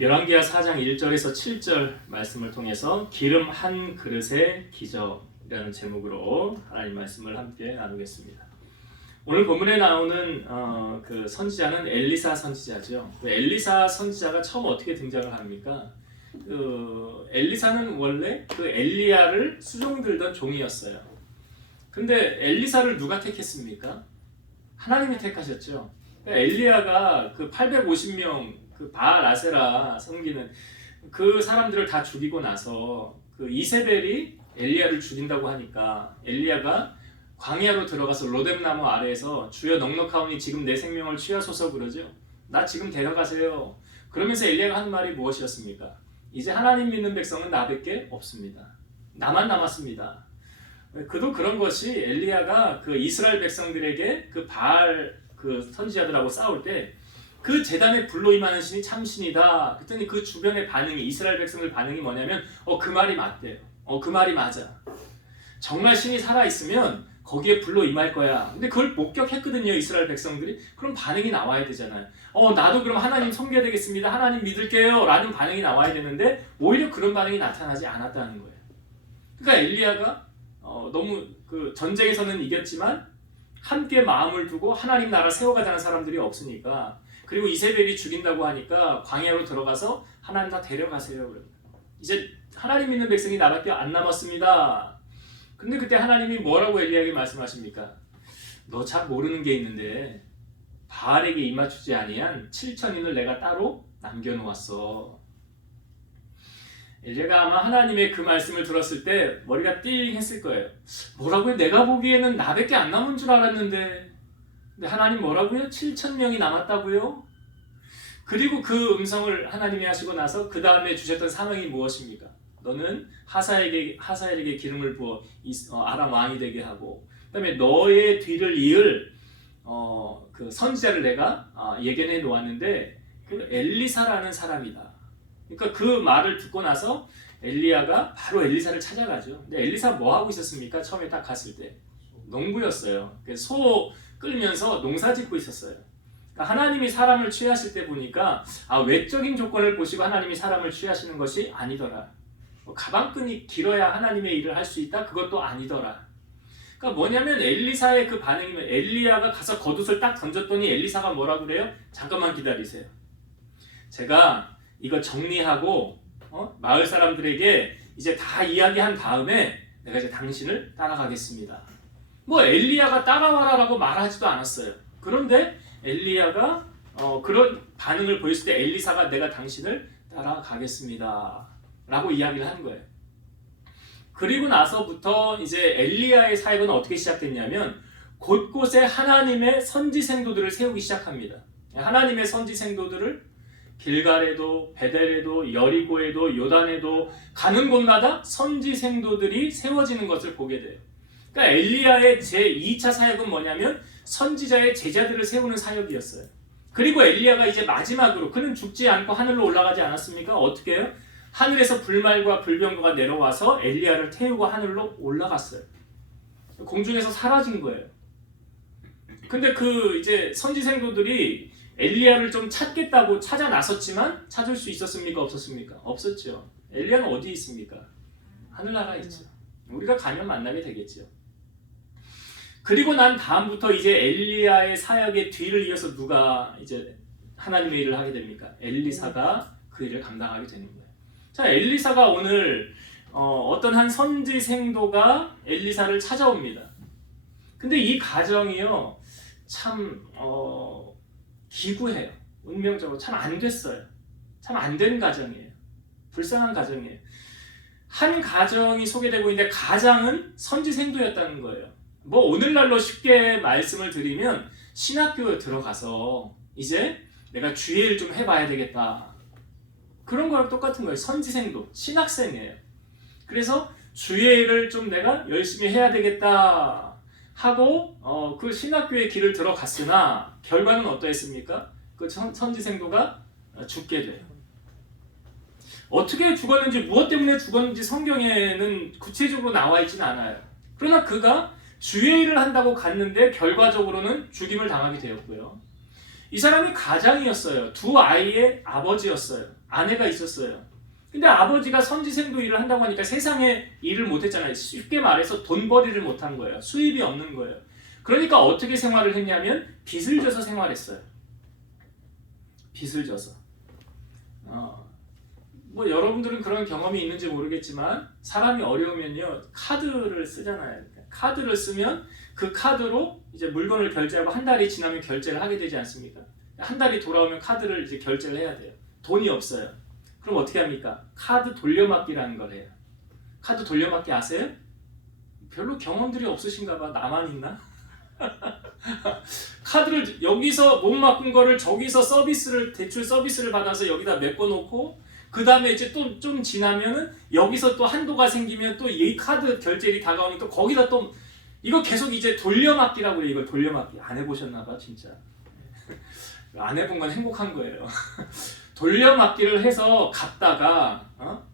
열왕기하 4장 1절에서 7절 말씀을 통해서 기름 한 그릇의 기적이라는 제목으로 하나님 말씀을 함께 나누겠습니다. 오늘 본문에 나오는 그 선지자는 엘리사 선지자죠. 엘리사 선지자가 처음 어떻게 등장을 합니까? 엘리사는 원래 그 엘리야를 수종들던 종이었어요. 근데 엘리사를 누가 택했습니까? 하나님이 택하셨죠. 엘리야가 그 850명 그 바알 아세라 섬기는 그 사람들을 다 죽이고 나서 그 이세벨이 엘리야를 죽인다고 하니까 엘리야가 광야로 들어가서 로뎀나무 아래에서 주여 넉넉하오니 지금 내 생명을 취하소서 그러죠. 나 지금 데려가세요. 그러면서 엘리야가 한 말이 무엇이었습니까? 이제 하나님 믿는 백성은 나밖에 없습니다. 나만 남았습니다. 그도 그런 것이 엘리야가 그 이스라엘 백성들에게 그 바알 그 선지자들하고 싸울 때 그 제단에 불로 임하는 신이 참신이다. 그랬더니 그 주변의 반응이 이스라엘 백성들 반응이 뭐냐면 그 말이 맞대요. 그 말이 맞아. 정말 신이 살아있으면 거기에 불로 임할 거야. 근데 그걸 목격했거든요, 이스라엘 백성들이. 그럼 반응이 나와야 되잖아요. 나도 그럼 하나님 섬겨야 되겠습니다. 하나님 믿을게요. 라는 반응이 나와야 되는데 오히려 그런 반응이 나타나지 않았다는 거예요. 그러니까 엘리야가 너무 그 전쟁에서는 이겼지만 함께 마음을 두고 하나님 나라 세워가자는 사람들이 없으니까, 그리고 이세벨이 죽인다고 하니까 광야로 들어가서 하나님 다 데려가세요. 이제 하나님 믿는 백성이 나밖에 안 남았습니다. 근데 그때 하나님이 뭐라고 엘리야에게 말씀하십니까? 너 잘 모르는 게 있는데 바알에게 입맞추지 아니한 7천인을 내가 따로 남겨놓았어. 엘리야가 아마 하나님의 그 말씀을 들었을 때 머리가 띵 했을 거예요. 뭐라고요? 내가 보기에는 나밖에 안 남은 줄 알았는데. 근데 하나님 뭐라고요? 7,000명이 남았다고요? 그리고 그 음성을 하나님이 하시고 나서 그 다음에 주셨던 사명이 무엇입니까? 너는 하사엘에게 기름을 부어 아람 왕이 되게 하고, 그다음에 너의 뒤를 이을 그 선지자를 내가 예견해 놓았는데 그 엘리사라는 사람이다. 그러니까 그 말을 듣고 나서 엘리야가 바로 엘리사를 찾아가죠. 근데 엘리사 뭐 하고 있었습니까? 처음에 딱 갔을 때 농부였어요. 소 끌면서 농사 짓고 있었어요. 그러니까 하나님이 사람을 취하실 때 보니까 외적인 조건을 보시고 하나님이 사람을 취하시는 것이 아니더라. 가방끈이 길어야 하나님의 일을 할 수 있다? 그것도 아니더라. 그러니까 뭐냐면 엘리사의 그 반응이면 엘리야가 가서 겉옷을 딱 던졌더니 엘리사가 뭐라 그래요? 잠깐만 기다리세요. 제가 이거 정리하고 마을 사람들에게 이제 다 이야기한 다음에 내가 이제 당신을 따라가겠습니다. 뭐 엘리야가 따라와라라고 말하지도 않았어요. 그런데 엘리야가 그런 반응을 보였을 때 엘리사가 내가 당신을 따라가겠습니다 라고 이야기를 하는 거예요. 그리고 나서부터 이제 엘리야의 사역은 어떻게 시작됐냐면 곳곳에 하나님의 선지 생도들을 세우기 시작합니다. 하나님의 선지 생도들을 길갈에도 베델에도 여리고에도 요단에도 가는 곳마다 선지 생도들이 세워지는 것을 보게 돼요. 그러니까 엘리야의 제2차 사역은 뭐냐면 선지자의 제자들을 세우는 사역이었어요. 그리고 엘리야가 이제 마지막으로, 그는 죽지 않고 하늘로 올라가지 않았습니까? 어떻게 해요? 하늘에서 불말과 불병거가 내려와서 엘리야를 태우고 하늘로 올라갔어요. 공중에서 사라진 거예요. 근데 그 이제 선지 생도들이 엘리야를 좀 찾겠다고 찾아 나섰지만 찾을 수 있었습니까? 없었습니까? 없었죠. 엘리야는 어디 있습니까? 하늘나라에 있죠. 우리가 가면 만나게 되겠죠. 그리고 난 다음부터 이제 엘리야의 사역의 뒤를 이어서 누가 이제 하나님의 일을 하게 됩니까? 엘리사가 그 일을 감당하게 되는 거예요. 자, 엘리사가 오늘 어떤 한 선지 생도가 엘리사를 찾아옵니다. 근데 이 가정이요 참 기구해요. 운명적으로 참 안 됐어요. 참 안 된 가정이에요. 불쌍한 가정이에요. 한 가정이 소개되고 있는데 가장은 선지 생도였다는 거예요. 뭐 오늘날로 쉽게 말씀을 드리면 신학교에 들어가서 이제 내가 주의 일 좀 해봐야 되겠다. 그런 거랑 똑같은 거예요. 선지생도, 신학생이에요. 그래서 주의 일을 좀 내가 열심히 해야 되겠다 하고 그 신학교의 길을 들어갔으나 결과는 어떠했습니까? 그 선지생도가 죽게 돼요. 어떻게 죽었는지, 무엇 때문에 죽었는지 성경에는 구체적으로 나와 있지는 않아요. 그러나 그가 주의 일을 한다고 갔는데 결과적으로는 죽임을 당하게 되었고요. 이 사람이 가장이었어요. 두 아이의 아버지였어요. 아내가 있었어요. 근데 아버지가 선지생도 일을 한다고 하니까 세상에 일을 못했잖아요. 쉽게 말해서 돈벌이를 못한 거예요. 수입이 없는 거예요. 그러니까 어떻게 생활을 했냐면 빚을 져서 생활했어요. 빚을 져서. 뭐 여러분들은 그런 경험이 있는지 모르겠지만 사람이 어려우면요 카드를 쓰잖아요. 카드를 쓰면 그 카드로 이제 물건을 결제하고 한 달이 지나면 결제를 하게 되지 않습니까? 한 달이 돌아오면 카드를 이제 결제를 해야 돼요. 돈이 없어요. 그럼 어떻게 합니까? 카드 돌려막기라는 걸 해요. 카드 돌려막기 아세요? 별로 경험들이 없으신가 봐. 나만 있나? 카드를 여기서 못 맡은 거를 저기서 대출 서비스를 받아서 여기다 메꿔놓고 그 다음에 이제 또 좀 지나면은 여기서 또 한도가 생기면 또 이 카드 결제일이 다가오니까 거기다 또 이거 계속 이제 돌려막기라고 해요. 이걸 돌려막기. 안 해보셨나 봐 진짜. 안 해본 건 행복한 거예요. 돌려막기를 해서 갚다가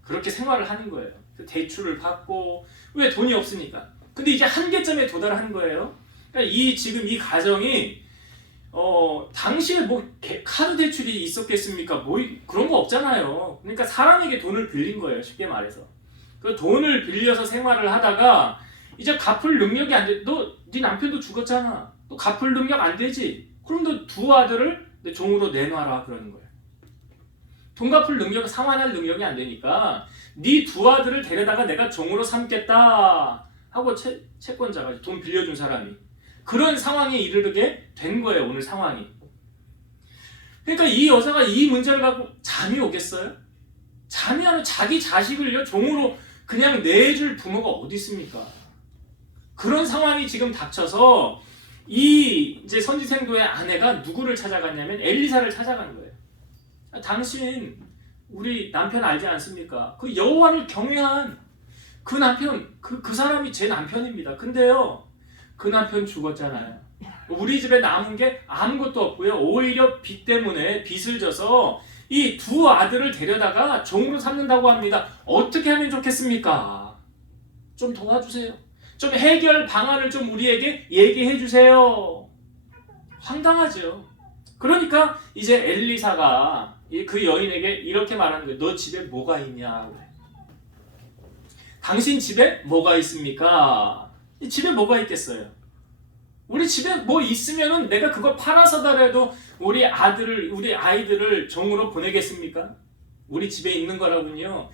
그렇게 생활을 하는 거예요. 대출을 받고 왜 돈이 없으니까. 근데 이제 한계점에 도달한 거예요. 그러니까 지금 이 가정이 당시에 뭐 카드 대출이 있었겠습니까? 뭐 그런 거 없잖아요. 그러니까 사람에게 돈을 빌린 거예요. 쉽게 말해서. 그 돈을 빌려서 생활을 하다가 이제 갚을 능력이 안 돼. 네 남편도 죽었잖아. 너 갚을 능력 안 되지. 그럼 너 두 아들을 내 종으로 내놔라 그러는 거예요. 돈 갚을 능력, 상환할 능력이 안 되니까 네 두 아들을 데려다가 내가 종으로 삼겠다 하고 채권자가 돈 빌려준 사람이 그런 상황에 이르게 된 거예요. 오늘 상황이. 그러니까 이 여자가 이 문제를 갖고 잠이 오겠어요? 잠이 안 오면 자기 자식을요 종으로 그냥 내줄 부모가 어디 있습니까? 그런 상황이 지금 닥쳐서 이제 선지생도의 아내가 누구를 찾아갔냐면 엘리사를 찾아간 거예요. 당신 우리 남편 알지 않습니까? 그 여호와를 경외한 그 남편, 그 사람이 제 남편입니다. 근데요 그 남편 죽었잖아요. 우리 집에 남은 게 아무것도 없고요. 오히려 빚 때문에 빚을 져서 이 두 아들을 데려다가 종으로 삼는다고 합니다. 어떻게 하면 좋겠습니까? 좀 도와주세요. 좀 해결 방안을 좀 우리에게 얘기해 주세요. 황당하죠. 그러니까 이제 엘리사가 그 여인에게 이렇게 말하는 거예요. 너 집에 뭐가 있냐? 당신 집에 뭐가 있습니까? 집에 뭐가 있겠어요? 우리 집에 뭐 있으면은 내가 그걸 팔아서더라도 우리 아이들을 종으로 보내겠습니까? 우리 집에 있는 거라군요.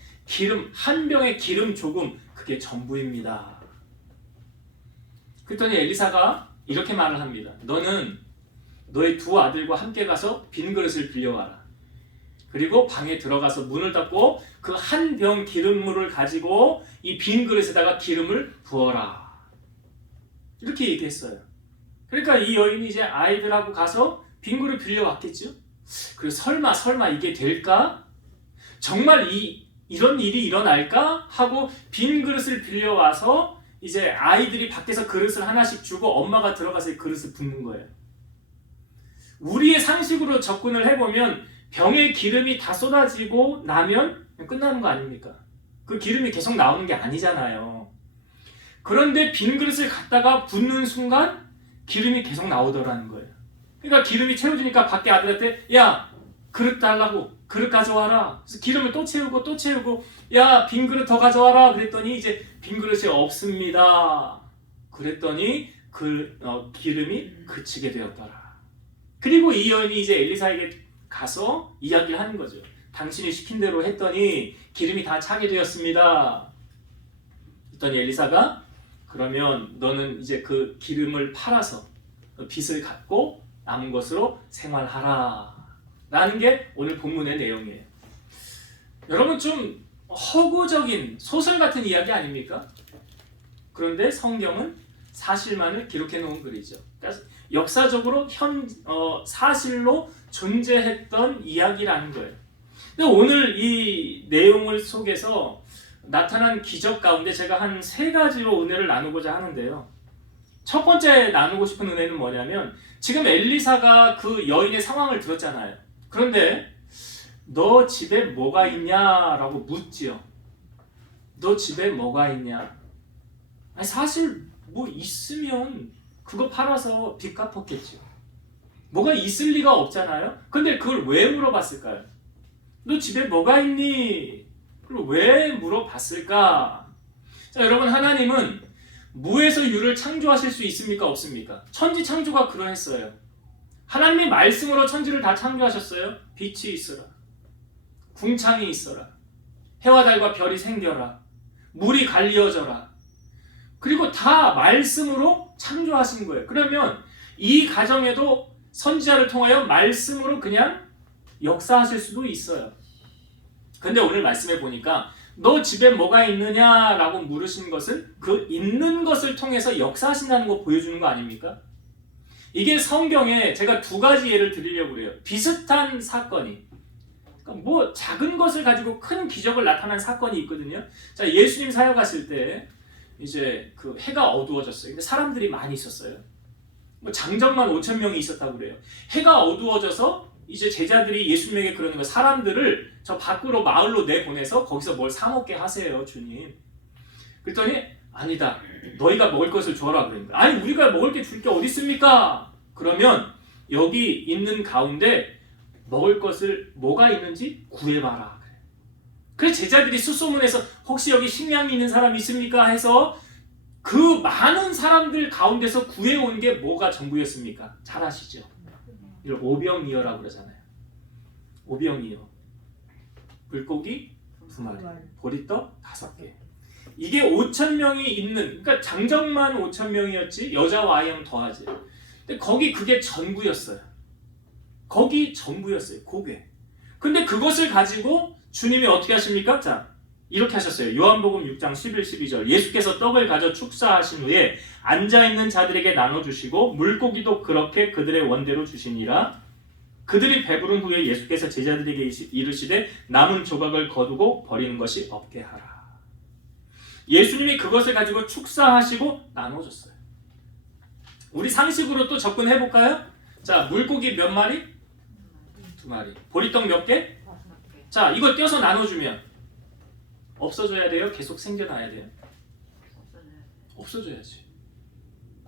한 병의 기름 조금, 그게 전부입니다. 그랬더니 엘리사가 이렇게 말을 합니다. 너는 너의 두 아들과 함께 가서 빈 그릇을 빌려와라. 그리고 방에 들어가서 문을 닫고 그 한 병 기름물을 가지고 이 빈 그릇에다가 기름을 부어라. 이렇게 얘기했어요. 그러니까 이 여인이 이제 아이들하고 가서 빈 그릇 빌려왔겠죠. 그리고 설마 이게 될까? 정말 이런 일이 일어날까? 하고 빈 그릇을 빌려와서 이제 아이들이 밖에서 그릇을 하나씩 주고 엄마가 들어가서 그릇을 붓는 거예요. 우리의 상식으로 접근을 해보면 병에 기름이 다 쏟아지고 나면 끝나는 거 아닙니까? 그 기름이 계속 나오는 게 아니잖아요. 그런데 빈 그릇을 갖다가 붓는 순간 기름이 계속 나오더라는 거예요. 그러니까 기름이 채워지니까 밖에 아들한테 야 그릇 달라고 그릇 가져와라. 그래서 기름을 또 채우고 야 빈 그릇 더 가져와라. 그랬더니 이제 빈 그릇이 없습니다. 그랬더니 기름이 그치게 되었더라. 그리고 이 여인이 이제 엘리사에게 가서 이야기를 하는 거죠. 당신이 시킨 대로 했더니 기름이 다 차게 되었습니다. 그랬더니 엘리사가 그러면 너는 이제 그 기름을 팔아서 그 빚을 갚고 남은 것으로 생활하라 라는 게 오늘 본문의 내용이에요. 여러분 좀 허구적인 소설 같은 이야기 아닙니까? 그런데 성경은 사실만을 기록해 놓은 글이죠. 그러니까 역사적으로 사실로 존재했던 이야기라는 거예요. 근데 오늘 이 내용을 속에서 나타난 기적 가운데 제가 한 3가지로 은혜를 나누고자 하는데요. 첫 번째 나누고 싶은 은혜는 뭐냐면 지금 엘리사가 그 여인의 상황을 들었잖아요. 그런데 너 집에 뭐가 있냐라고 묻지요. 너 집에 뭐가 있냐? 아니 사실 뭐 있으면 그거 팔아서 빚 갚았겠죠. 뭐가 있을 리가 없잖아요. 근데 그걸 왜 물어봤을까요? 너 집에 뭐가 있니? 그걸 왜 물어봤을까? 자, 여러분, 하나님은 무에서 유를 창조하실 수 있습니까? 없습니까? 천지 창조가 그러했어요. 하나님이 말씀으로 천지를 다 창조하셨어요. 빛이 있어라. 궁창이 있어라. 해와 달과 별이 생겨라. 물이 갈리어져라. 그리고 다 말씀으로 창조하신 거예요. 그러면 이 가정에도 선지자를 통하여 말씀으로 그냥 역사하실 수도 있어요. 근데 오늘 말씀해 보니까 너 집에 뭐가 있느냐라고 물으신 것은 그 있는 것을 통해서 역사하신다는 거 보여주는 거 아닙니까? 이게 성경에 제가 두 가지 예를 드리려고 그래요. 비슷한 사건이. 그러니까 뭐 작은 것을 가지고 큰 기적을 나타난 사건이 있거든요. 자, 예수님 사역하실 때 이제 그 해가 어두워졌어요. 근데 사람들이 많이 있었어요. 뭐 장정만 5천 명이 있었다고 그래요. 해가 어두워져서 이제 제자들이 예수님에게 그러는 거, 사람들을 저 밖으로 마을로 내보내서 거기서 뭘 사 먹게 하세요, 주님. 그랬더니 아니다, 너희가 먹을 것을 줘라 그러니까. 아니, 우리가 먹을 게 줄 게 어디 있습니까? 그러면 여기 있는 가운데 먹을 것을 뭐가 있는지 구해봐라. 그래서 제자들이 숫소문해서 혹시 여기 식량이 있는 사람 있습니까? 해서 그 많은 사람들 가운데서 구해온 게 뭐가 전부였습니까? 잘 아시죠? 이걸 오병이어라고 그러잖아요. 오병이어. 물고기 2마리, 보리떡 5개. 이게 5천 명이 있는, 그러니까 장정만 5천 명이었지 여자와 아이하면 더하지. 근데 거기 그게 전부였어요. 거기 전부였어요. 고개. 근데 그것을 가지고 주님이 어떻게 하십니까? 자, 이렇게 하셨어요. 요한복음 6장 11, 12절. 예수께서 떡을 가져 축사하신 후에 앉아있는 자들에게 나눠주시고 물고기도 그렇게 그들의 원대로 주시니라. 그들이 배부른 후에 예수께서 제자들에게 이르시되 남은 조각을 거두고 버리는 것이 없게 하라. 예수님이 그것을 가지고 축사하시고 나눠줬어요. 우리 상식으로 또 접근해볼까요? 자, 물고기 몇 마리? 2마리. 보리떡 몇 개? 5개. 자, 이걸 떼어서 나눠주면 없어져야 돼요? 계속 생겨나야 돼요? 없어져야지.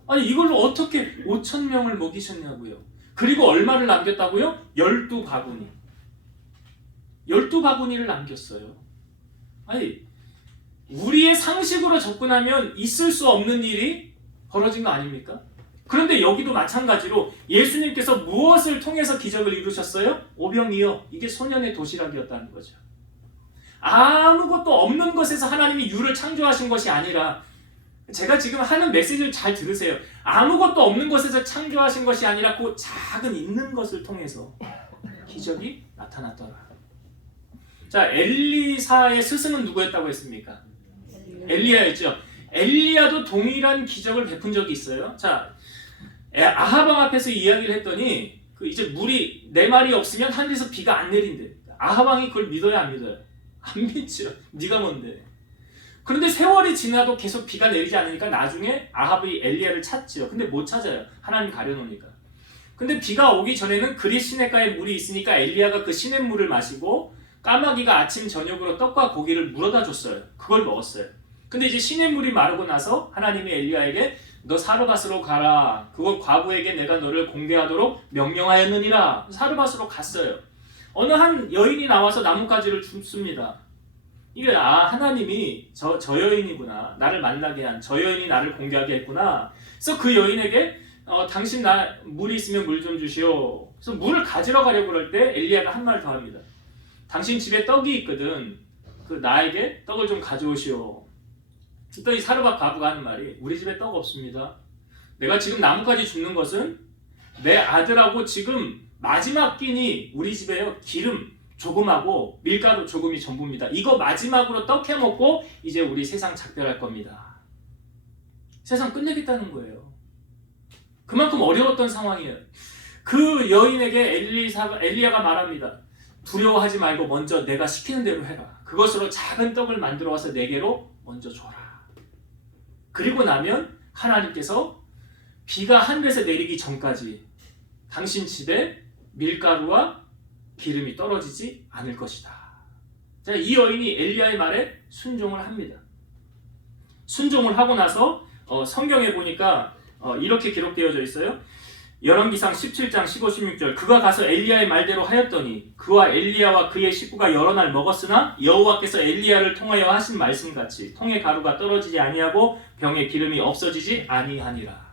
아니, 이걸로 어떻게 5천 명을 먹이셨냐고요. 그리고 얼마를 남겼다고요? 12바구니. 12바구니를 남겼어요. 아니, 우리의 상식으로 접근하면 있을 수 없는 일이 벌어진 거 아닙니까? 그런데 여기도 마찬가지로 예수님께서 무엇을 통해서 기적을 이루셨어요? 오병이어. 이게 소년의 도시락이었다는 거죠. 아무것도 없는 것에서 하나님이 유를 창조하신 것이 아니라, 제가 지금 하는 메시지를 잘 들으세요. 아무것도 없는 것에서 창조하신 것이 아니라 그 작은 있는 것을 통해서 기적이 나타났더라. 자, 엘리사의 스승은 누구였다고 했습니까? 엘리야였죠. 엘리야도 동일한 기적을 베푼 적이 있어요. 자, 아하방 앞에서 이야기를 했더니 이제 물이 4마리 없으면 하늘에서 비가 안 내린대. 아하방이 그걸 믿어요, 안 믿어요? 안 믿죠. 네가 뭔데? 그런데 세월이 지나도 계속 비가 내리지 않으니까 나중에 아합이 엘리야를 찾죠. 근데 못 찾아요. 하나님 가려놓으니까. 근데 비가 오기 전에는 그릿 시냇가에 물이 있으니까 엘리야가 그 시냇물을 마시고 까마귀가 아침 저녁으로 떡과 고기를 물어다 줬어요. 그걸 먹었어요. 근데 이제 시냇물이 마르고 나서 하나님이 엘리야에게 너 사르밧으로 가라. 그곳 과부에게 내가 너를 공개하도록 명령하였느니라. 사르밧으로 갔어요. 어느 한 여인이 나와서 나뭇가지를 줍습니다. 이게 하나님이 저 여인이구나. 나를 만나게 한 저 여인이 나를 공개하게 했구나. 그래서 그 여인에게 당신 물이 있으면 물 좀 주시오. 그래서 물을 가지러 가려고 그럴 때 엘리야가 한 말 더 합니다. 당신 집에 떡이 있거든. 그 나에게 떡을 좀 가져오시오. 그랬더니 사르밧 과부가 하는 말이 우리 집에 떡 없습니다. 내가 지금 나뭇가지 줍는 것은 내 아들하고 지금 마지막 끼니 우리 집에요. 기름 조금하고 밀가루 조금이 전부입니다. 이거 마지막으로 떡 해먹고 이제 우리 세상 작별할 겁니다. 세상 끝내겠다는 거예요. 그만큼 어려웠던 상황이에요. 그 여인에게 엘리야가 말합니다. 두려워하지 말고 먼저 내가 시키는 대로 해라. 그것으로 작은 떡을 만들어 와서 내게로 먼저 줘라. 그리고 나면 하나님께서 비가 하늘에서 내리기 전까지 당신 집에 밀가루와 기름이 떨어지지 않을 것이다. 자, 이 여인이 엘리야의 말에 순종을 합니다. 순종을 하고 나서 성경에 보니까 이렇게 기록되어져 있어요. 열왕기상 17장 15, 16절 그가 가서 엘리야의 말대로 하였더니 그와 엘리야와 그의 식구가 여러 날 먹었으나 여호와께서 엘리야를 통하여 하신 말씀같이 통의 가루가 떨어지지 아니하고 병에 기름이 없어지지 아니하니라.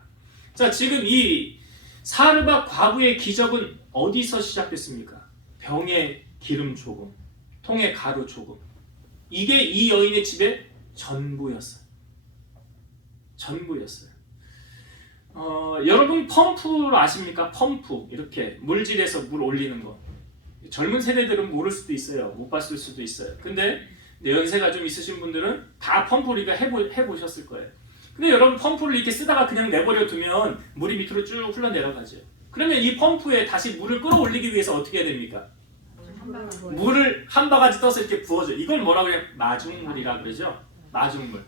자, 지금 이 사르밧 과부의 기적은 어디서 시작됐습니까? 병에 기름 조금, 통에 가루 조금. 이게 이 여인의 집의 전부였어요. 전부였어요. 여러분 펌프 아십니까? 펌프 이렇게 물질에서 물 올리는 거. 젊은 세대들은 모를 수도 있어요. 못 봤을 수도 있어요. 근데 연세가 좀 있으신 분들은 다 펌프를 해보셨을 거예요. 근데 여러분 펌프를 이렇게 쓰다가 그냥 내버려 두면 물이 밑으로 쭉 흘러내려가죠. 그러면 이 펌프에 다시 물을 끌어올리기 위해서 어떻게 해야 됩니까? 물을 한 바가지 떠서 이렇게 부어줘요. 이걸 뭐라고 그래요? 마중물이라 그러죠. 마중물.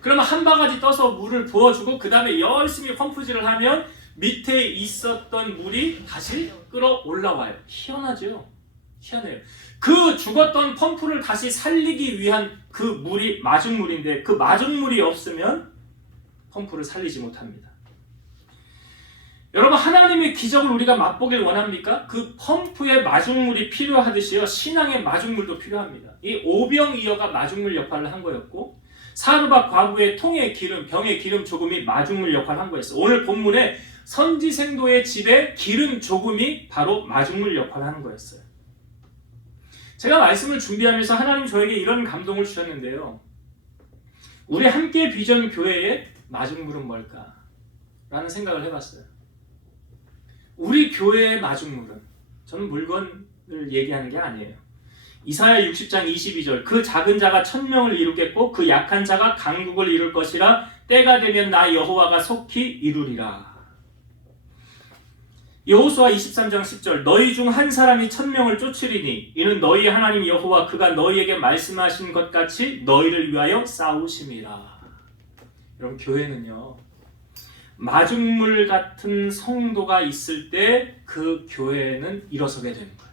그러면 한 바가지 떠서 물을 부어주고 그 다음에 열심히 펌프질을 하면 밑에 있었던 물이 다시 끌어올라와요. 희한하죠? 희한해요. 그 죽었던 펌프를 다시 살리기 위한 그 물이 마중물인데 그 마중물이 없으면 펌프를 살리지 못합니다. 여러분 하나님의 기적을 우리가 맛보길 원합니까? 그 펌프의 마중물이 필요하듯이요 신앙의 마중물도 필요합니다. 이 오병이어가 마중물 역할을 한 거였고 사르밧 과부의 통의 기름, 병의 기름 조금이 마중물 역할을 한 거였어요. 오늘 본문에 선지생도의 집에 기름 조금이 바로 마중물 역할을 하는 거였어요. 제가 말씀을 준비하면서 하나님 저에게 이런 감동을 주셨는데요. 우리 함께 비전 교회의 마중물은 뭘까? 라는 생각을 해봤어요. 우리 교회의 마중물은 저는 물건을 얘기하는 게 아니에요. 이사야 60장 22절 그 작은 자가 1000명을 이루겠고 그 약한 자가 강국을 이룰 것이라 때가 되면 나 여호와가 속히 이루리라. 여호수아 23장 10절 너희 중 한 사람이 1000명을 쫓으리니 이는 너희 하나님 여호와 그가 너희에게 말씀하신 것 같이 너희를 위하여 싸우심이라. 여러분 교회는요 마중물 같은 성도가 있을 때 그 교회는 일어서게 되는 거예요.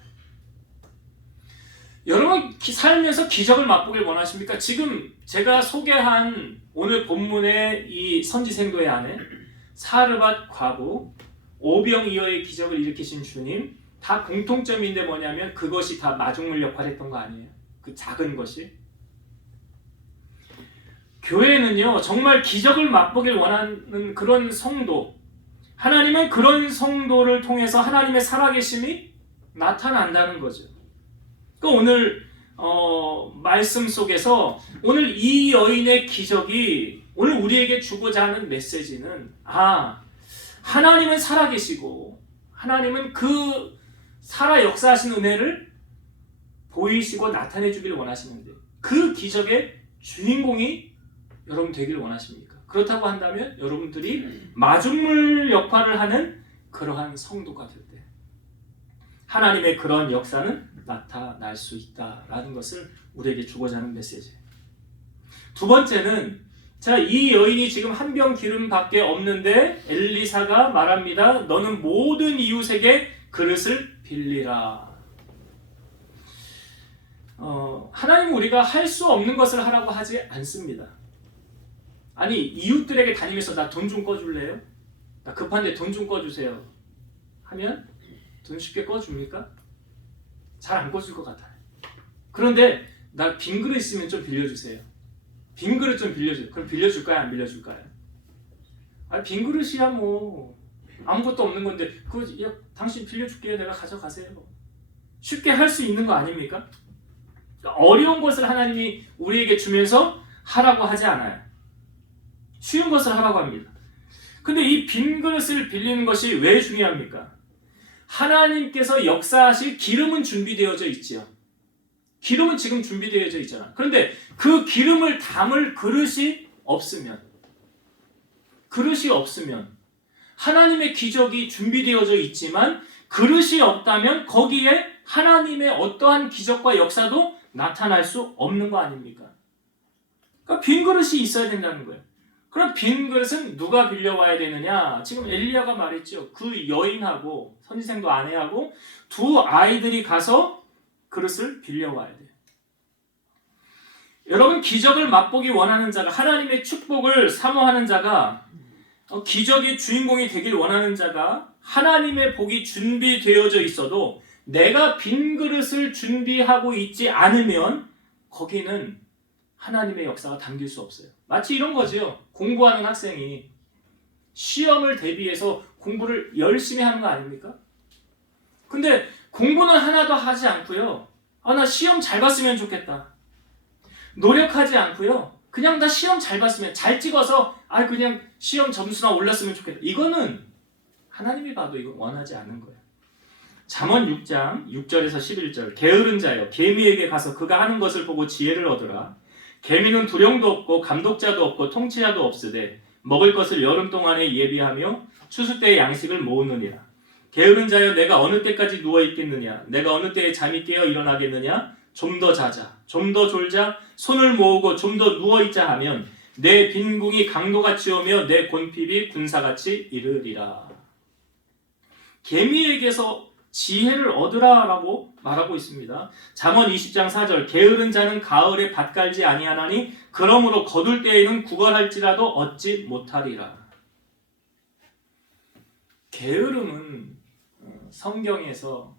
여러분 살면서 기적을 맛보길 원하십니까? 지금 제가 소개한 오늘 본문의 이 선지생도의 아내 사르밧 과부 오병이어의 기적을 일으키신 주님 다 공통점인데 뭐냐면 그것이 다 마중물 역할을 했던 거 아니에요? 그 작은 것이. 교회는요 정말 기적을 맛보길 원하는 그런 성도 하나님은 그런 성도를 통해서 하나님의 살아계심이 나타난다는 거죠. 그러니까 오늘 말씀 속에서 오늘 이 여인의 기적이 오늘 우리에게 주고자 하는 메시지는 하나님은 살아계시고 하나님은 그 살아 역사하신 은혜를 보이시고 나타내 주길 원하시는데 그 기적의 주인공이 여러분 되길 원하십니까? 그렇다고 한다면 여러분들이 마중물 역할을 하는 그러한 성도가 될 때 하나님의 그런 역사는 나타날 수 있다라는 것을 우리에게 주고자 하는 메시지. 두 번째는 자, 이 여인이 지금 한 병 기름밖에 없는데 엘리사가 말합니다. 너는 모든 이웃에게 그릇을 빌리라. 하나님은 우리가 할 수 없는 것을 하라고 하지 않습니다. 아니 이웃들에게 다니면서 나 돈 좀 꺼줄래요? 나 급한데 돈 좀 꺼주세요 하면 돈 쉽게 꺼줍니까? 잘 안 꺼줄 것 같아요. 그런데 나 빈 그릇 있으면 좀 빌려주세요. 빈 그릇 좀 빌려주세요. 그럼 빌려줄까요? 안 빌려줄까요? 빈 그릇이야 뭐 아무것도 없는 건데 당신 빌려줄게요. 내가 가져가세요. 쉽게 할 수 있는 거 아닙니까? 어려운 것을 하나님이 우리에게 주면서 하라고 하지 않아요. 쉬운 것을 하라고 합니다. 근데 이 빈 그릇을 빌리는 것이 왜 중요합니까? 하나님께서 역사하실 기름은 준비되어져 있지요. 기름은 지금 준비되어져 있잖아. 그런데 그 기름을 담을 그릇이 없으면 하나님의 기적이 준비되어져 있지만 그릇이 없다면 거기에 하나님의 어떠한 기적과 역사도 나타날 수 없는 거 아닙니까? 그러니까 빈 그릇이 있어야 된다는 거예요. 그럼 빈 그릇은 누가 빌려와야 되느냐? 지금 엘리야가 말했죠. 그 여인하고 선지생도 아내하고 두 아이들이 가서 그릇을 빌려와야 돼요. 여러분 기적을 맛보기 원하는 자가 하나님의 축복을 사모하는 자가 기적의 주인공이 되길 원하는 자가 하나님의 복이 준비되어져 있어도 내가 빈 그릇을 준비하고 있지 않으면 거기는 하나님의 역사가 담길 수 없어요. 마치 이런 거죠. 공부하는 학생이 시험을 대비해서 공부를 열심히 하는 거 아닙니까? 근데 공부는 하나도 하지 않고요. 나 시험 잘 봤으면 좋겠다. 노력하지 않고요. 그냥 나 시험 잘 봤으면, 잘 찍어서 그냥 시험 점수나 올랐으면 좋겠다. 이거는 하나님이 봐도 이건 원하지 않는 거예요. 잠언 6장 6절에서 11절. 게으른 자여 개미에게 가서 그가 하는 것을 보고 지혜를 얻으라. 개미는 두령도 없고 감독자도 없고 통치자도 없으되 먹을 것을 여름 동안에 예비하며 추수 때의 양식을 모으느니라. 게으른 자여 내가 어느 때까지 누워 있겠느냐? 내가 어느 때에 잠이 깨어 일어나겠느냐? 좀 더 자자, 좀 더 졸자, 손을 모으고 좀 더 누워 있자 하면 내 빈궁이 강도같이 오며 내 곤핍이 군사같이 이르리라. 개미에게서 지혜를 얻으라라고 말하고 있습니다. 잠언 20장 4절. 게으른 자는 가을에 밭 갈지 아니하나니 그러므로 거둘 때에는 구걸할지라도 얻지 못하리라. 게으름은 성경에서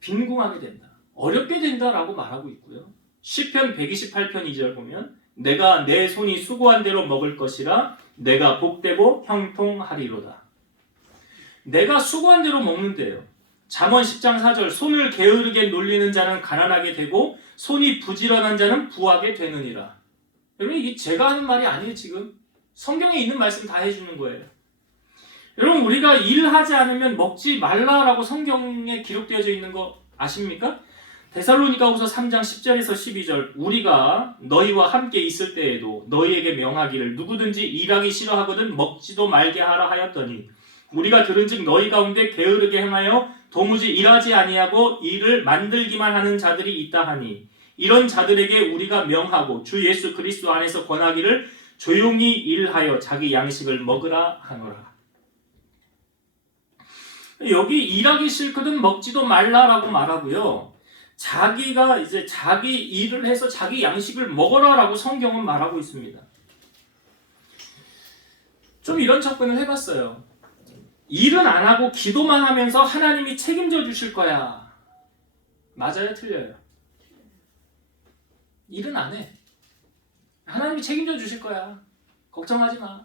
빈궁하게 된다, 어렵게 된다라고 말하고 있고요. 시편 128편 2절 보면 내가 내 손이 수고한 대로 먹을 것이라 내가 복되고 형통하리로다. 내가 수고한 대로 먹는데요. 잠언 10장 4절. 손을 게으르게 놀리는 자는 가난하게 되고 손이 부지런한 자는 부하게 되느니라. 여러분, 이게 제가 하는 말이 아니에요. 지금 성경에 있는 말씀 다 해주는 거예요. 여러분, 우리가 일하지 않으면 먹지 말라라고 성경에 기록되어져 있는 거 아십니까? 데살로니가후서 3장 10절에서 12절. 우리가 너희와 함께 있을 때에도 너희에게 명하기를 누구든지 일하기 싫어하거든 먹지도 말게 하라 하였더니 우리가 들은즉 너희 가운데 게으르게 행하여 도무지 일하지 아니하고 일을 만들기만 하는 자들이 있다 하니 이런 자들에게 우리가 명하고 주 예수 그리스도 안에서 권하기를 조용히 일하여 자기 양식을 먹으라 하노라. 여기 일하기 싫거든 먹지도 말라라고 말하고요. 자기가 이제 자기 일을 해서 자기 양식을 먹어라라고 성경은 말하고 있습니다. 좀 이런 접근을 해봤어요. 일은 안 하고 기도만 하면서 하나님이 책임져 주실 거야. 맞아요? 틀려요? 일은 안 해. 하나님이 책임져 주실 거야. 걱정하지 마.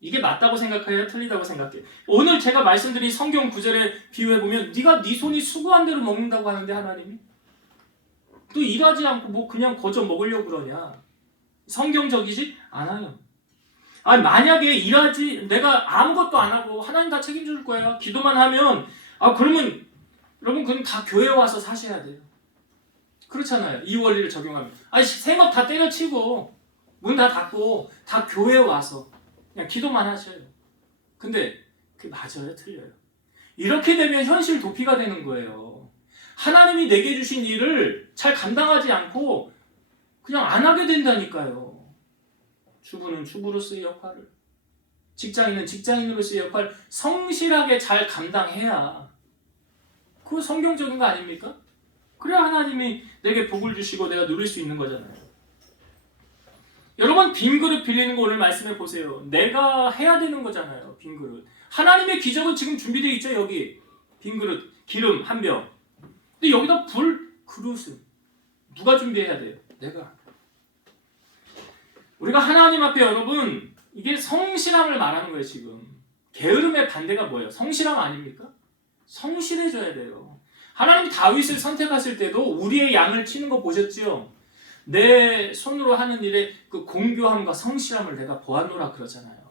이게 맞다고 생각해요? 틀리다고 생각해? 오늘 제가 말씀드린 성경 구절에 비유해보면 네가 네 손이 수고한 대로 먹는다고 하는데 하나님이 또 일하지 않고 그냥 거저 먹으려고 그러냐? 성경적이지 않아요. 만약에 일하지 내가 아무것도 안 하고 하나님 다 책임줄 거야. 기도만 하면 그러면 여러분 그건 다 교회 와서 사셔야 돼요. 그렇잖아요. 이 원리를 적용하면 생업 다 때려치고 문 다 닫고 다 교회 와서 그냥 기도만 하셔요. 근데 그게 맞아요? 틀려요? 이렇게 되면 현실 도피가 되는 거예요. 하나님이 내게 주신 일을 잘 감당하지 않고 그냥 안 하게 된다니까요. 주부는 주부로서의 역할을, 직장인은 직장인으로서의 역할을 성실하게 잘 감당해야 그거 성경적인 거 아닙니까? 그래야 하나님이 내게 복을 주시고 내가 누릴 수 있는 거잖아요. 여러분, 빈 그릇 빌리는 거 오늘 말씀해 보세요. 내가 해야 되는 거잖아요. 빈 그릇. 하나님의 기적은 지금 준비되어 있죠. 여기 빈 그릇, 기름 한 병. 근데 여기다 그릇은 누가 준비해야 돼요? 내가. 우리가 하나님 앞에 여러분 이게 성실함을 말하는 거예요. 지금 게으름의 반대가 뭐예요? 성실함 아닙니까? 성실해져야 돼요. 하나님이 다윗을 선택하실 때도 우리의 양을 치는 거 보셨죠? 내 손으로 하는 일에 그 공교함과 성실함을 내가 보았노라 그러잖아요.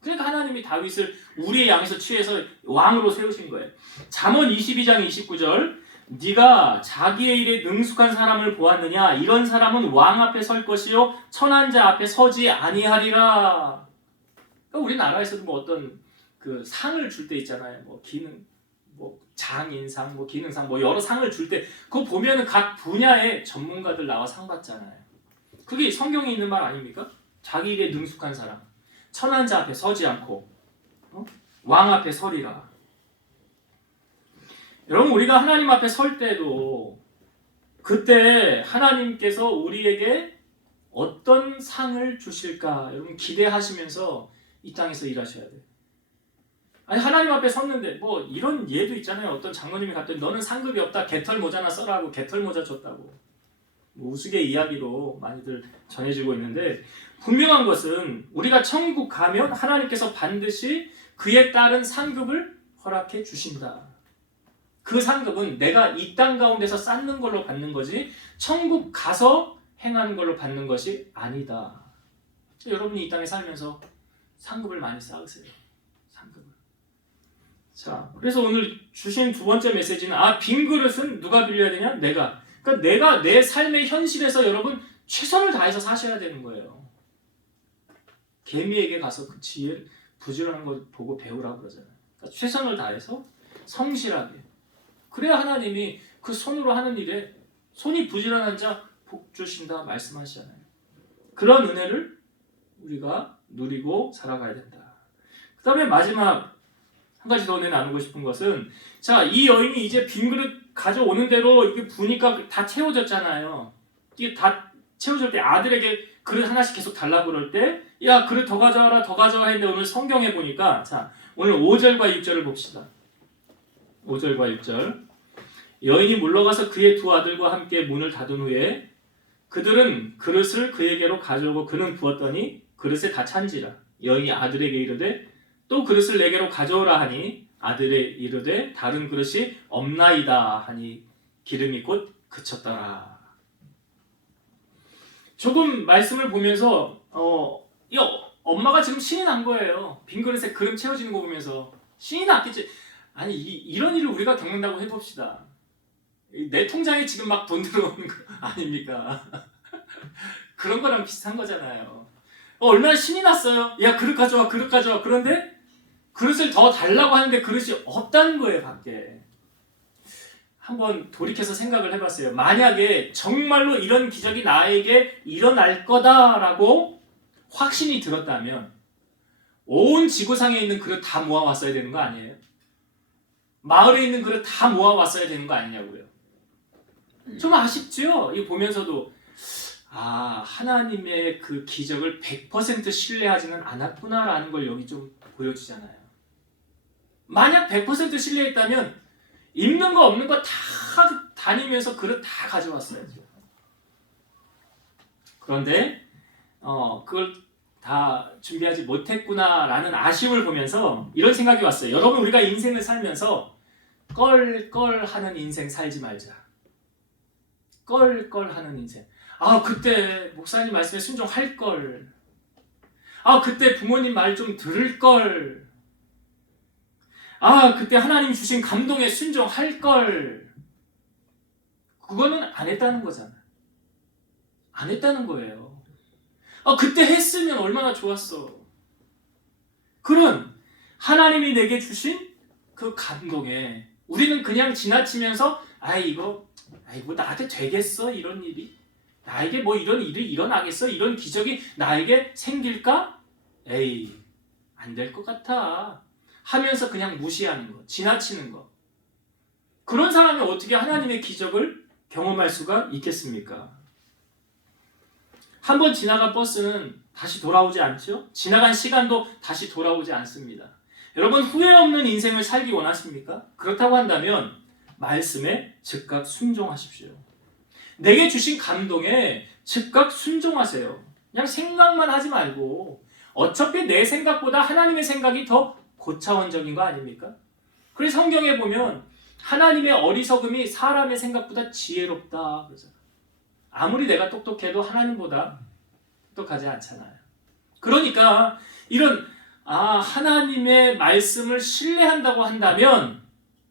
그러니까 하나님이 다윗을 우리의 양에서 취해서 왕으로 세우신 거예요. 잠언 22장 29절. 네가 자기의 일에 능숙한 사람을 보았느냐? 이런 사람은 왕 앞에 설 것이요 천한 자 앞에 서지 아니하리라. 그러니까 우리나라에서도 어떤 그 상을 줄 때 있잖아요. 장인상, 기능상, 여러 상을 줄 때 그거 보면은 각 분야의 전문가들 나와 상 받잖아요. 그게 성경에 있는 말 아닙니까? 자기 일에 능숙한 사람, 천한 자 앞에 서지 않고 왕 앞에 서리라. 여러분, 우리가 하나님 앞에 설 때도 그때 하나님께서 우리에게 어떤 상을 주실까 여러분 기대하시면서 이 땅에서 일하셔야 돼요. 아니 하나님 앞에 섰는데 뭐 이런 예도 있잖아요. 어떤 장로님이 갔더니 너는 상급이 없다. 개털 모자나 써라 하고 개털 모자 줬다고. 뭐 우스개 이야기로 많이들 전해지고 있는데 분명한 것은 우리가 천국 가면 하나님께서 반드시 그에 따른 상급을 허락해 주신다. 그 상급은 내가 이 땅 가운데서 쌓는 걸로 받는 거지 천국 가서 행하는 걸로 받는 것이 아니다. 여러분이 이 땅에 살면서 상급을 많이 쌓으세요. 상급을. 자, 그래서 오늘 주신 두 번째 메시지는 빈 그릇은 누가 빌려야 되냐? 내가. 그러니까 내가 내 삶의 현실에서 여러분 최선을 다해서 사셔야 되는 거예요. 개미에게 가서 그 지혜를 부지런한 거 보고 배우라고 그러잖아요. 그러니까 최선을 다해서 성실하게. 그래야 하나님이 그 손으로 하는 일에 손이 부지런한 자 복 주신다 말씀하시잖아요. 그런 은혜를 우리가 누리고 살아가야 된다. 그 다음에 마지막 한 가지 더 은혜 나누고 싶은 것은 자, 이 여인이 이제 빈 그릇 가져오는 대로 이게 부니까 다 채워졌잖아요. 이게 다 채워질 때 아들에게 그릇 하나씩 계속 달라고 그럴 때 야 그릇 더 가져와라 더 가져와 했는데 오늘 성경에 보니까 자 오늘 5절과 6절을 봅시다. 5절과 6절 여인이 물러가서 그의 두 아들과 함께 문을 닫은 후에 그들은 그릇을 그에게로 가져오고 그는 부었더니 그릇에 다 찬지라. 여인이 아들에게 이르되 또 그릇을 내게로 가져오라 하니 아들의 이르되 다른 그릇이 없나이다 하니 기름이 곧 그쳤더라. 조금 말씀을 보면서 이 엄마가 지금 신이 난 거예요. 빈 그릇에 그릇 채워지는 거 보면서 신이 났겠지. 아니 이런 일을 우리가 겪는다고 해봅시다. 내 통장에 지금 막 돈 들어오는 거 아닙니까? 그런 거랑 비슷한 거잖아요. 얼마나 신이 났어요. 야 그릇 가져와 그릇 가져와. 그런데 그릇을 더 달라고 하는데 그릇이 없다는 거예요 밖에. 한번 돌이켜서 생각을 해봤어요. 만약에 정말로 이런 기적이 나에게 일어날 거다라고 확신이 들었다면 온 지구상에 있는 그릇 다 모아왔어야 되는 거 아니에요? 마을에 있는 그릇 다 모아왔어야 되는 거 아니냐고요. 좀 아쉽죠? 이거 보면서도 하나님의 그 기적을 100% 신뢰하지는 않았구나라는 걸 여기 좀 보여주잖아요. 만약 100% 신뢰했다면 있는 거 없는 거 다 다니면서 그릇 다 가져왔어야죠. 그런데 그걸 다 준비하지 못했구나라는 아쉬움을 보면서 이런 생각이 왔어요. 여러분 우리가 인생을 살면서 껄껄하는 인생 살지 말자. 껄껄하는 인생. 그때 목사님 말씀에 순종할 걸. 그때 부모님 말 좀 들을 걸. 그때 하나님 주신 감동에 순종할 걸. 그거는 안 했다는 거잖아. 안 했다는 거예요. 그때 했으면 얼마나 좋았어. 그런 하나님이 내게 주신 그 감동에 우리는 그냥 지나치면서 뭐 나한테 되겠어 이런 일이? 나에게 뭐 이런 일이 일어나겠어? 이런 기적이 나에게 생길까? 안 될 것 같아 하면서 그냥 무시하는 거, 지나치는 거. 그런 사람이 어떻게 하나님의 기적을 경험할 수가 있겠습니까? 한번 지나간 버스는 다시 돌아오지 않죠? 지나간 시간도 다시 돌아오지 않습니다. 여러분 후회 없는 인생을 살기 원하십니까? 그렇다고 한다면 말씀에 즉각 순종하십시오. 내게 주신 감동에 즉각 순종하세요. 그냥 생각만 하지 말고 어차피 내 생각보다 하나님의 생각이 더 고차원적인 거 아닙니까? 그래서 성경에 보면 하나님의 어리석음이 사람의 생각보다 지혜롭다 그러잖아요. 아무리 내가 똑똑해도 하나님보다 똑똑하지 않잖아요. 그러니까 이런 하나님의 말씀을 신뢰한다고 한다면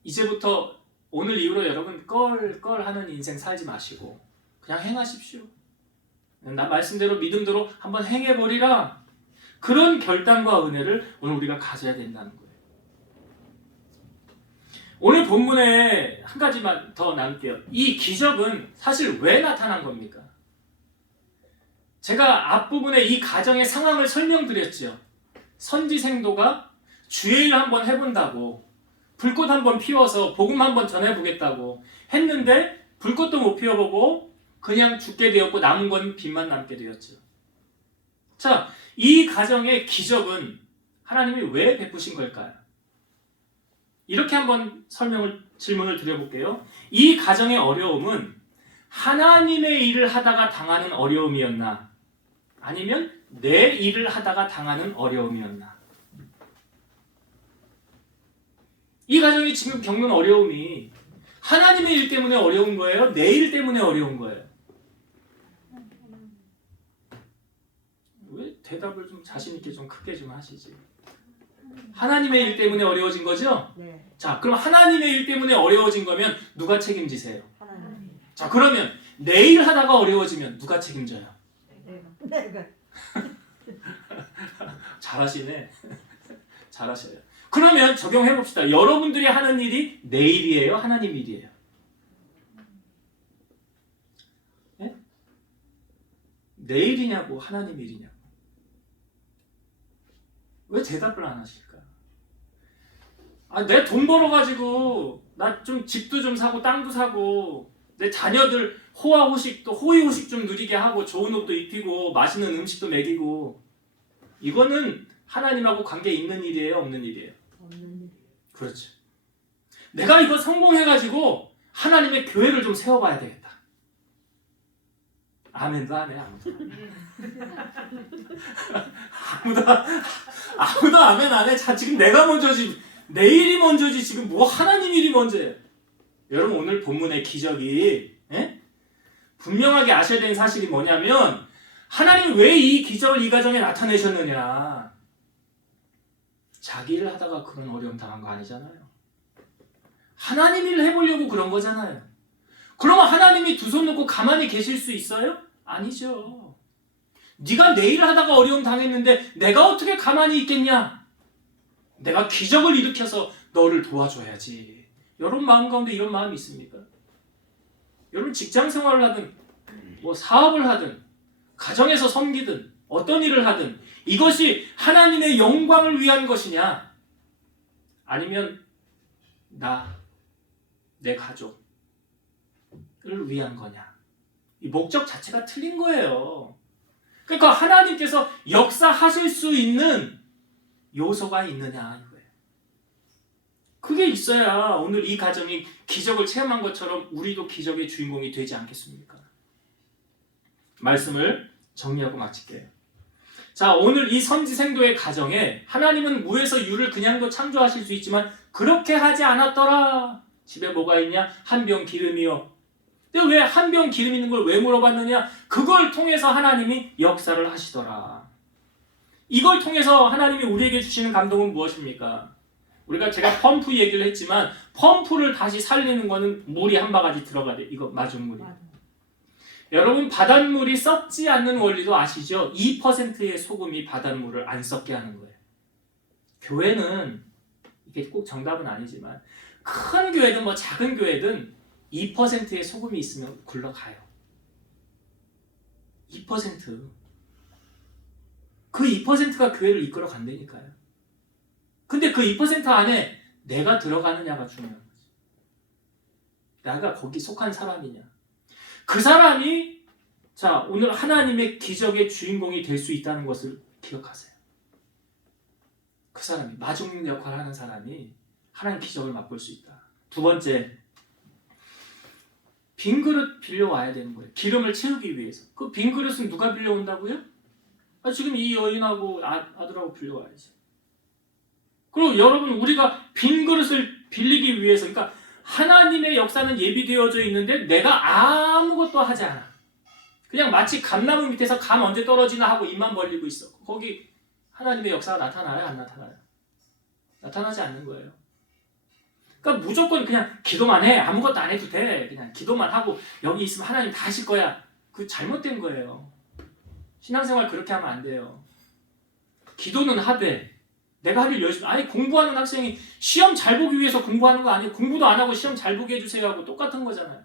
이제부터 오늘 이후로 여러분 껄껄하는 인생 살지 마시고 그냥 행하십시오. 나 말씀대로 믿음대로 한번 행해버리라. 그런 결단과 은혜를 오늘 우리가 가져야 된다는 거예요. 오늘 본문에 한 가지만 더 나눌게요. 이 기적은 사실 왜 나타난 겁니까? 제가 앞부분에 이 가정의 상황을 설명드렸죠. 선지생도가 주일 한번 해본다고 불꽃 한번 피워서 복음 한번 전해보겠다고 했는데 불꽃도 못 피워보고 그냥 죽게 되었고 남은 건 빚만 남게 되었죠. 자, 이 가정의 기적은 하나님이 왜 베푸신 걸까요? 이렇게 한번 질문을 드려볼게요. 이 가정의 어려움은 하나님의 일을 하다가 당하는 어려움이었나? 아니면 내 일을 하다가 당하는 어려움이었나? 이 가정이 지금 겪는 어려움이 하나님의 일 때문에 어려운 거예요? 내 일 때문에 어려운 거예요? 왜 대답을 좀 자신 있게 좀 크게 좀 하시지? 하나님의 일 때문에 어려워진 거죠? 네. 자, 그럼 하나님의 일 때문에 어려워진 거면 누가 책임지세요? 하나님. 자, 그러면 내 일 하다가 어려워지면 누가 책임져요? 내가. 잘하시네. 잘하셔요. 그러면 적용해 봅시다. 여러분들이 하는 일이 내 일이에요? 하나님 일이에요? 네? 내 일이냐고 하나님 일이냐고. 왜 대답을 안 하실까? 내 돈 벌어가지고 나 좀 집도 좀 사고 땅도 사고 내 자녀들 호화호식 또 호의호식 좀 누리게 하고 좋은 옷도 입히고 맛있는 음식도 먹이고 이거는 하나님하고 관계 있는 일이에요? 없는 일이에요? 없는 일. 그렇죠. 내가 이거 성공해가지고 하나님의 교회를 좀 세워봐야 되겠다. 아멘도 안 해, 아무도. 아무도 아멘 안 해. 자, 지금 내가 먼저지. 내 일이 먼저지. 지금 뭐 하나님 일이 먼저예요. 여러분 오늘 본문의 기적이 분명하게 아셔야 되는 사실이 뭐냐면 하나님이 왜 이 기적을 이 가정에 나타내셨느냐. 자기 일을 하다가 그런 어려움 당한 거 아니잖아요. 하나님 일을 해보려고 그런 거잖아요. 그러면 하나님이 두 손 놓고 가만히 계실 수 있어요? 아니죠. 네가 내 일을 하다가 어려움 당했는데 내가 어떻게 가만히 있겠냐? 내가 기적을 일으켜서 너를 도와줘야지. 여러분 마음 가운데 이런 마음이 있습니까? 여러분 직장 생활을 하든 뭐 사업을 하든 가정에서 섬기든 어떤 일을 하든 이것이 하나님의 영광을 위한 것이냐? 아니면 내 가족을 위한 거냐? 이 목적 자체가 틀린 거예요. 그러니까 하나님께서 역사하실 수 있는 요소가 있느냐 이거예요. 그게 있어야 오늘 이 가정이 기적을 체험한 것처럼 우리도 기적의 주인공이 되지 않겠습니까? 말씀을 정리하고 마칠게요. 자, 오늘 이 선지생도의 가정에 하나님은 무에서 유를 그냥도 창조하실 수 있지만 그렇게 하지 않았더라. 집에 뭐가 있냐? 한 병 기름이요. 근데 왜 한 병 기름 있는 걸 왜 물어봤느냐? 그걸 통해서 하나님이 역사를 하시더라. 이걸 통해서 하나님이 우리에게 주시는 감동은 무엇입니까? 제가 펌프 얘기를 했지만 펌프를 다시 살리는 거는 물이 한 바가지 들어가야 돼. 이거 마중물이. 여러분 바닷물이 썩지 않는 원리도 아시죠? 2%의 소금이 바닷물을 안 썩게 하는 거예요. 교회는 이게 꼭 정답은 아니지만 큰 교회든 뭐 작은 교회든 2%의 소금이 있으면 굴러가요. 2%. 그 2%가 교회를 이끌어 간다니까요. 근데 그 2% 안에 내가 들어가느냐가 중요한 거지. 내가 거기 속한 사람이냐. 그 사람이 자 오늘 하나님의 기적의 주인공이 될 수 있다는 것을 기억하세요. 그 사람이 마중 역할을 하는 사람이 하나님 기적을 맛볼 수 있다. 두 번째, 빈 그릇 빌려와야 되는 거예요. 기름을 채우기 위해서. 그 빈 그릇은 누가 빌려온다고요? 지금 이 여인하고 아들하고 빌려와야지. 그리고 여러분 우리가 빈 그릇을 빌리기 위해서 그러니까 하나님의 역사는 예비되어져 있는데 내가 아무것도 하지 않아. 그냥 마치 감나무 밑에서 감 언제 떨어지나 하고 입만 벌리고 있어. 거기 하나님의 역사가 나타나요? 안 나타나요? 나타나지 않는 거예요. 그러니까 무조건 그냥 기도만 해. 아무것도 안 해도 돼. 그냥 기도만 하고 여기 있으면 하나님 다 하실 거야. 그거 잘못된 거예요. 신앙생활 그렇게 하면 안 돼요. 기도는 하되 내가 할 일 열심히 아니 공부하는 학생이 시험 잘 보기 위해서 공부하는 거 아니에요. 공부도 안 하고 시험 잘 보게 해주세요 하고 똑같은 거잖아요.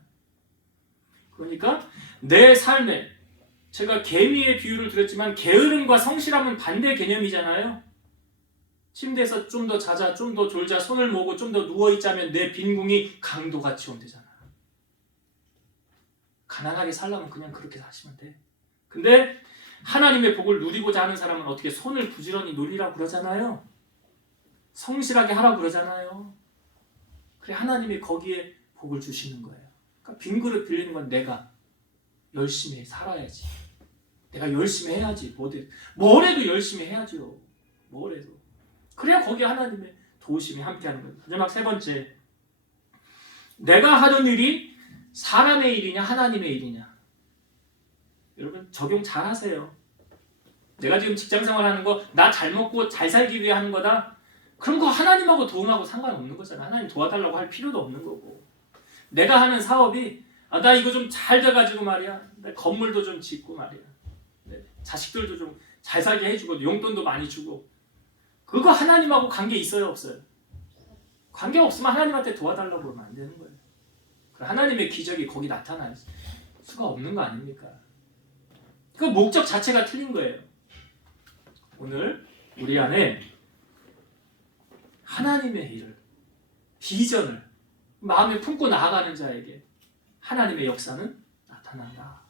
그러니까 내 삶에 제가 개미의 비유를 드렸지만 게으름과 성실함은 반대 개념이잖아요. 침대에서 좀 더 자자, 좀 더 졸자, 손을 모으고 좀 더 누워있자면 내 빈궁이 강도같이 온대잖아. 가난하게 살려면 그냥 그렇게 사시면 돼. 근데 하나님의 복을 누리고자 하는 사람은 어떻게 손을 부지런히 누리라고 그러잖아요. 성실하게 하라고 그러잖아요. 그래 하나님이 거기에 복을 주시는 거예요. 그러니까 빈 그릇 빌리는 건 내가 열심히 살아야지. 내가 열심히 해야지. 뭐래도 열심히 해야죠. 뭐래도. 그래야 거기에 하나님의 도우심이 함께하는 거예요. 마지막 세 번째, 내가 하는 일이 사람의 일이냐 하나님의 일이냐. 여러분 적용 잘 하세요. 내가 지금 직장생활하는 거 나 잘 먹고 잘 살기 위해 하는 거다. 그런 거 하나님하고 도움하고 상관없는 거잖아. 하나님 도와달라고 할 필요도 없는 거고. 내가 하는 사업이 나 이거 좀 잘 돼가지고 말이야. 내 건물도 좀 짓고 말이야. 자식들도 좀 잘 살게 해주고 용돈도 많이 주고. 그거 하나님하고 관계 있어요 없어요? 관계 없으면 하나님한테 도와달라고 그러면 안 되는 거예요. 하나님의 기적이 거기 나타날 수가 없는 거 아닙니까? 그 목적 자체가 틀린 거예요. 오늘 우리 안에 하나님의 일을, 비전을 마음에 품고 나아가는 자에게 하나님의 역사는 나타난다.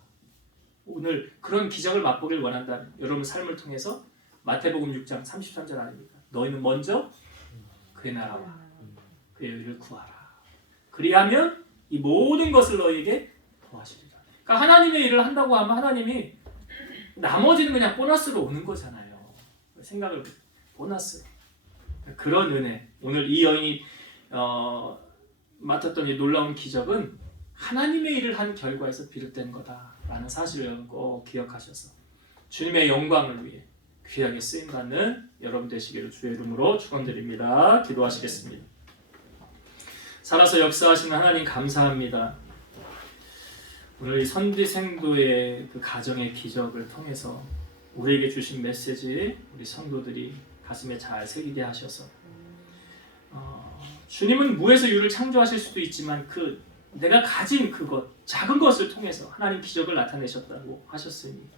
오늘 그런 기적을 맛보길 원한다면 여러분 삶을 통해서 마태복음 6장 33절 아닙니까? 너희는 먼저 그의 나라와 그의 의를 구하라. 그리하면 이 모든 것을 너희에게 더하시리라. 그러니까 하나님의 일을 한다고 하면 하나님이 나머지는 그냥 보너스로 오는 거잖아요. 생각을 보너스. 그런 은혜. 오늘 이 여인이 맡았던 이 놀라운 기적은 하나님의 일을 한 결과에서 비롯된 거다라는 사실을 꼭 기억하셔서 주님의 영광을 위해 귀하게 쓰임받는 여러분 되시기를 주의 이름으로 축원드립니다. 기도하시겠습니다. 살아서 역사하시는 하나님 감사합니다. 오늘 이 선지생도의 그 가정의 기적을 통해서 우리에게 주신 메시지 우리 성도들이 가슴에 잘 새기게 하셔서 주님은 무에서 유를 창조하실 수도 있지만 그 내가 가진 그것 작은 것을 통해서 하나님 기적을 나타내셨다고 하셨으니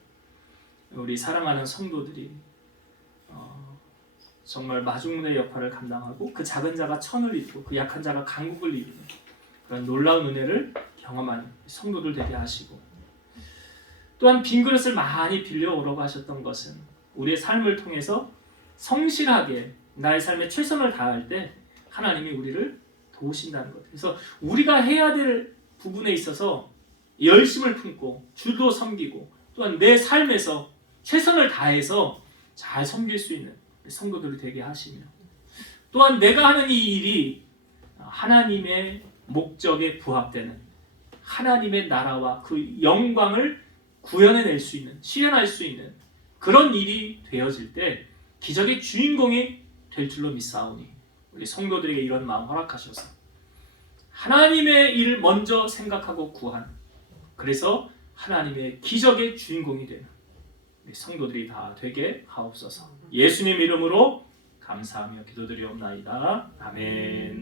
우리 사랑하는 성도들이 정말 마중물의 역할을 감당하고 그 작은 자가 천을 이루고 그 약한 자가 강국을 이루는 그런 놀라운 은혜를 경험하는 성도들 되게 하시고 또한 빈 그릇을 많이 빌려오라고 하셨던 것은 우리의 삶을 통해서 성실하게 나의 삶에 최선을 다할 때 하나님이 우리를 도우신다는 것. 그래서 우리가 해야 될 부분에 있어서 열심을 품고 주도 섬기고 또한 내 삶에서 최선을 다해서 잘 섬길 수 있는 성도들이 되게 하시며 또한 내가 하는 이 일이 하나님의 목적에 부합되는 하나님의 나라와 그 영광을 구현해낼 수 있는 실현할 수 있는 그런 일이 되어질 때 기적의 주인공이 될 줄로 믿사오니 우리 성도들에게 이런 마음 허락하셔서 하나님의 일을 먼저 생각하고 구한 그래서 하나님의 기적의 주인공이 되는 우리 성도들이 다 되게 하옵소서. 예수님 이름으로 감사하며 기도드리옵나이다. 아멘.